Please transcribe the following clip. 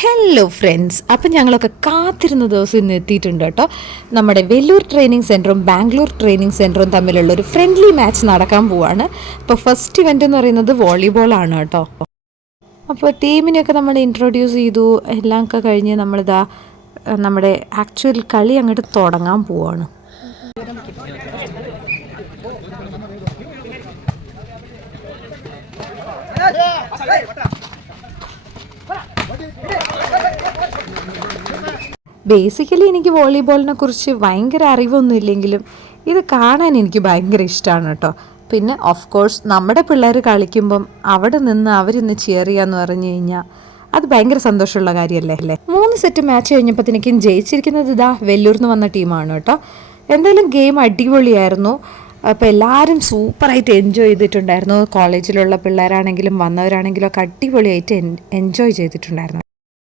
Hello friends, അപ്പം ഞങ്ങളൊക്കെ കാത്തിരുന്ന ദിവസം ഇന്ന് എത്തിയിട്ടുണ്ട് കേട്ടോ. നമ്മുടെ വെല്ലൂർ ട്രെയിനിങ് സെൻറ്ററും ബാംഗ്ലൂർ ട്രെയിനിങ് സെൻറ്ററും തമ്മിലുള്ള ഒരു ഫ്രണ്ട്ലി മാച്ച് നടക്കാൻ പോവാണ്. അപ്പോൾ ഫസ്റ്റ് ഇവൻ്റ് എന്ന് പറയുന്നത് വോളിബോളാണ് കേട്ടോ. അപ്പോൾ ടീമിനെയൊക്കെ നമ്മൾ ഇൻട്രൊഡ്യൂസ് ചെയ്തു, എല്ലാം ഒക്കെ കഴിഞ്ഞ് നമ്മളിതാ നമ്മുടെ ആക്ച്വൽ കളി അങ്ങോട്ട് തുടങ്ങാൻ പോവാണ്. ബേസിക്കലി എനിക്ക് വോളിബോളിനെ കുറിച്ച് ഭയങ്കര അറിവൊന്നും ഇല്ലെങ്കിലും ഇത് കാണാൻ എനിക്ക് ഭയങ്കര ഇഷ്ടമാണ് കേട്ടോ. പിന്നെ ഓഫ് കോഴ്സ് നമ്മുടെ പിള്ളേർ കളിക്കുമ്പം അവിടെ നിന്ന് അവരിന്ന് ചിയർ ചെയ്യാന്ന് പറഞ്ഞു കഴിഞ്ഞാൽ അത് ഭയങ്കര സന്തോഷമുള്ള കാര്യമല്ലേ അല്ലേ. 3 സെറ്റ് മാച്ച് കഴിഞ്ഞപ്പോഴത്തേക്കും ജയിച്ചിരിക്കുന്നത് ഇതാ വെല്ലൂരിൽ നിന്ന് വന്ന ടീമാണ് കേട്ടോ. എന്തായാലും ഗെയിം അടിപൊളിയായിരുന്നു. അപ്പോൾ എല്ലാവരും സൂപ്പറായിട്ട് എൻജോയ് ചെയ്തിട്ടുണ്ടായിരുന്നു. കോളേജിലുള്ള പിള്ളേരാണെങ്കിലും വന്നവരാണെങ്കിലും ഒക്കെ അടിപൊളിയായിട്ട് എൻജോയ് ചെയ്തിട്ടുണ്ടായിരുന്നു.